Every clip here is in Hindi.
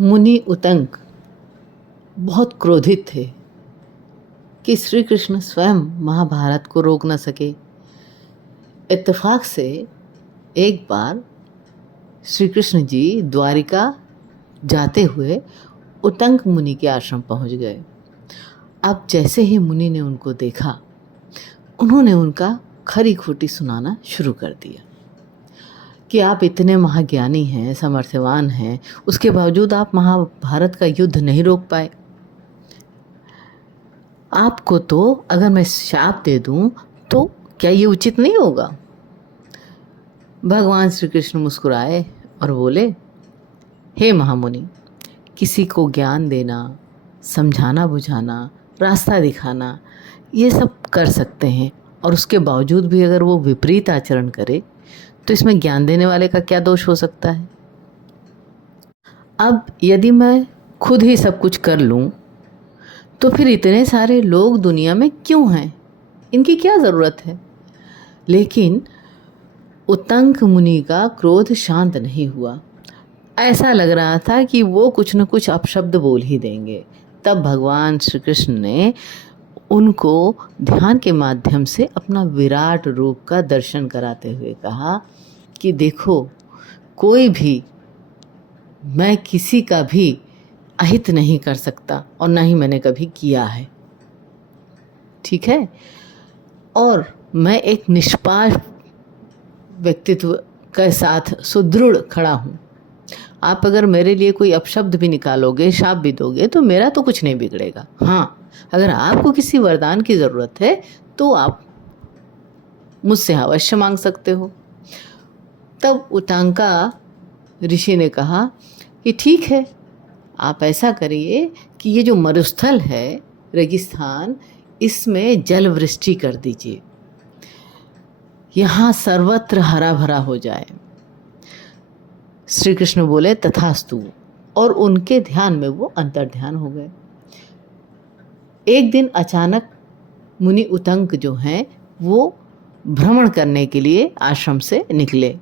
मुनि उतंक बहुत क्रोधित थे कि श्री कृष्ण स्वयं महाभारत को रोक न सके। इत्तेफाक से एक बार श्री कृष्ण जी द्वारिका जाते हुए उतंक मुनि के आश्रम पहुंच गए। अब जैसे ही मुनि ने उनको देखा, उन्होंने उनका खरी खोटी सुनाना शुरू कर दिया कि आप इतने महाज्ञानी हैं, सामर्थ्यवान हैं, उसके बावजूद आप महाभारत का युद्ध नहीं रोक पाए। आपको तो अगर मैं शाप दे दूं तो क्या ये उचित नहीं होगा? भगवान श्री कृष्ण मुस्कुराए और बोले, हे महामुनि, किसी को ज्ञान देना, समझाना बुझाना, रास्ता दिखाना, ये सब कर सकते हैं, और उसके बावजूद भी अगर वो विपरीत आचरण करे तो इसमें ज्ञान देने वाले का क्या दोष हो सकता है? अब यदि मैं खुद ही सब कुछ कर लूं तो फिर इतने सारे लोग दुनिया में क्यों हैं? इनकी क्या ज़रूरत है? लेकिन उतंक मुनि का क्रोध शांत नहीं हुआ। ऐसा लग रहा था कि वो कुछ न कुछ अपशब्द बोल ही देंगे। तब भगवान श्री कृष्ण ने उनको ध्यान के माध्यम से अपना विराट रूप का दर्शन कराते हुए कहा कि देखो, कोई भी, मैं किसी का भी अहित नहीं कर सकता और ना ही मैंने कभी किया है, ठीक है? और मैं एक निष्पाप व्यक्तित्व के साथ सुदृढ़ खड़ा हूँ। आप अगर मेरे लिए कोई अपशब्द भी निकालोगे, शाप भी दोगे, तो मेरा तो कुछ नहीं बिगड़ेगा। हाँ, अगर आपको किसी वरदान की ज़रूरत है तो आप मुझसे अवश्य मांग सकते हो। तब उतांका ऋषि ने कहा कि ठीक है, आप ऐसा करिए कि ये जो मरुस्थल है, रेगिस्तान, इसमें जल वृष्टि कर दीजिए, यहाँ सर्वत्र हरा भरा हो जाए। श्री कृष्ण बोले तथास्तु, और उनके ध्यान में वो अंतर्ध्यान हो गए। एक दिन अचानक मुनि उतंक जो हैं वो भ्रमण करने के लिए आश्रम से निकले,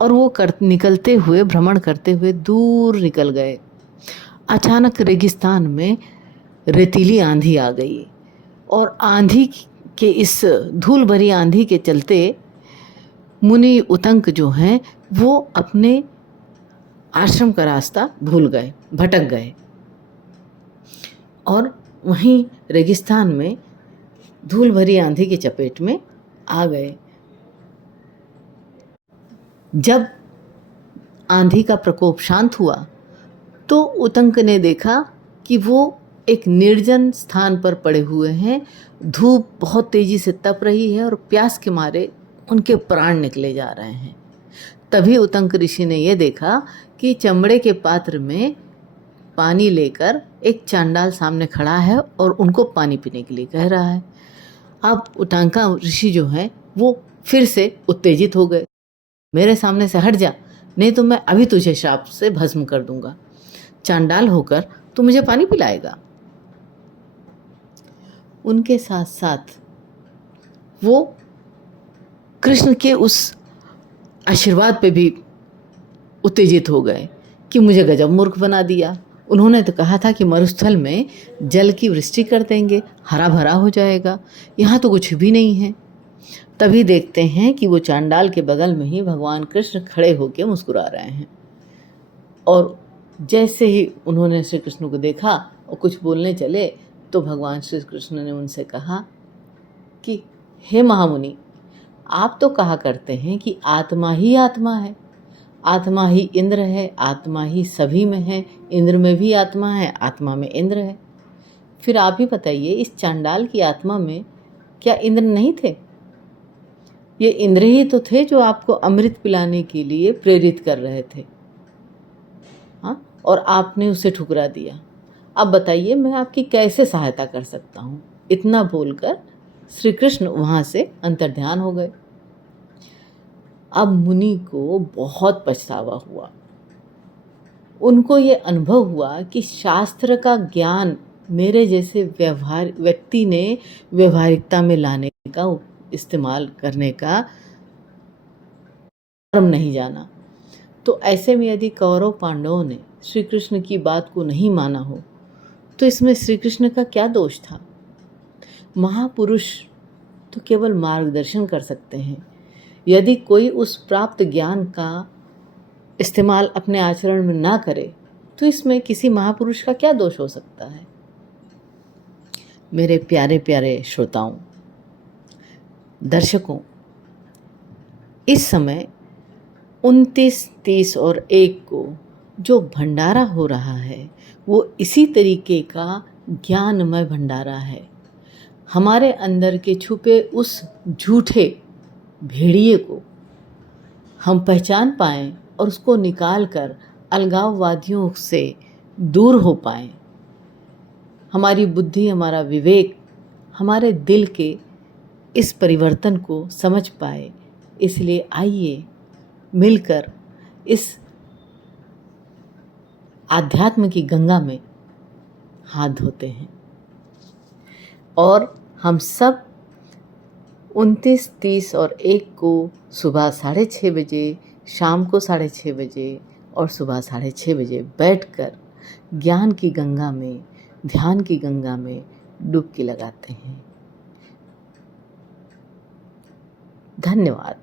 और वो निकलते हुए, भ्रमण करते हुए दूर निकल गए। अचानक रेगिस्तान में रेतीली आंधी आ गई, और आंधी के इस धूल भरी आंधी के चलते मुनि उतंक जो हैं वो अपने आश्रम का रास्ता भूल गए, भटक गए, और वहीं रेगिस्तान में धूल भरी आंधी की चपेट में आ गए। जब आंधी का प्रकोप शांत हुआ तो उतंक ने देखा कि वो एक निर्जन स्थान पर पड़े हुए हैं। धूप बहुत तेजी से तप रही है और प्यास के मारे उनके प्राण निकले जा रहे हैं। तभी उतंक ऋषि ने यह देखा कि चमड़े के पात्र में पानी लेकर एक चांडाल सामने खड़ा है और उनको पानी पीने के लिए कह रहा है। अब उतांका ऋषि जो है वो फिर से उत्तेजित हो गए, मेरे सामने से हट जा, नहीं तो मैं अभी तुझे श्राप से भस्म कर दूंगा। चांडाल होकर तू मुझे पानी पिलाएगा? उनके साथ साथ वो कृष्ण के उस आशीर्वाद पे भी उत्तेजित हो गए कि मुझे गजब मूर्ख बना दिया। उन्होंने तो कहा था कि मरुस्थल में जल की वृष्टि कर देंगे, हरा भरा हो जाएगा, यहाँ तो कुछ भी नहीं है। तभी देखते हैं कि वो चांडाल के बगल में ही भगवान कृष्ण खड़े होकर मुस्कुरा रहे हैं। और जैसे ही उन्होंने श्री कृष्ण को देखा और कुछ बोलने चले तो भगवान श्री कृष्ण ने उनसे कहा कि हे महामुनि, आप तो कहा करते हैं कि आत्मा ही आत्मा है, आत्मा ही इंद्र है, आत्मा ही सभी में है, इंद्र में भी आत्मा है, आत्मा में इंद्र है। फिर आप ही बताइए, इस चांडाल की आत्मा में क्या इंद्र नहीं थे? ये इंद्र ही तो थे जो आपको अमृत पिलाने के लिए प्रेरित कर रहे थे, हाँ, और आपने उसे ठुकरा दिया। अब बताइए, मैं आपकी कैसे सहायता कर सकता हूँ? इतना बोलकर श्री कृष्ण वहाँ से अंतर्ध्यान हो गए। अब मुनि को बहुत पछतावा हुआ। उनको ये अनुभव हुआ कि शास्त्र का ज्ञान मेरे जैसे व्यक्ति ने व्यवहारिकता में लाने का, इस्तेमाल करने का कर्म नहीं जाना। तो ऐसे में यदि कौरव पांडवों ने श्री कृष्ण की बात को नहीं माना हो तो इसमें श्री कृष्ण का क्या दोष था? महापुरुष तो केवल मार्गदर्शन कर सकते हैं। यदि कोई उस प्राप्त ज्ञान का इस्तेमाल अपने आचरण में ना करे तो इसमें किसी महापुरुष का क्या दोष हो सकता है? मेरे प्यारे प्यारे श्रोताओं, दर्शकों, इस समय 29, 30 और 1 को जो भंडारा हो रहा है वो इसी तरीके का ज्ञानमय भंडारा है। हमारे अंदर के छुपे उस झूठे भेड़िए को हम पहचान पाएं और उसको निकाल कर अलगाववादियों से दूर हो पाएं। हमारी बुद्धि, हमारा विवेक हमारे दिल के इस परिवर्तन को समझ पाए। इसलिए आइए मिलकर इस आध्यात्म की गंगा में हाथ धोते हैं और हम सब 29, 30 और 1 को सुबह 6:30 बजे, शाम को 6:30 बजे और सुबह 6:30 बजे बैठकर ज्ञान की गंगा में, ध्यान की गंगा में डुबकी लगाते हैं। धन्यवाद।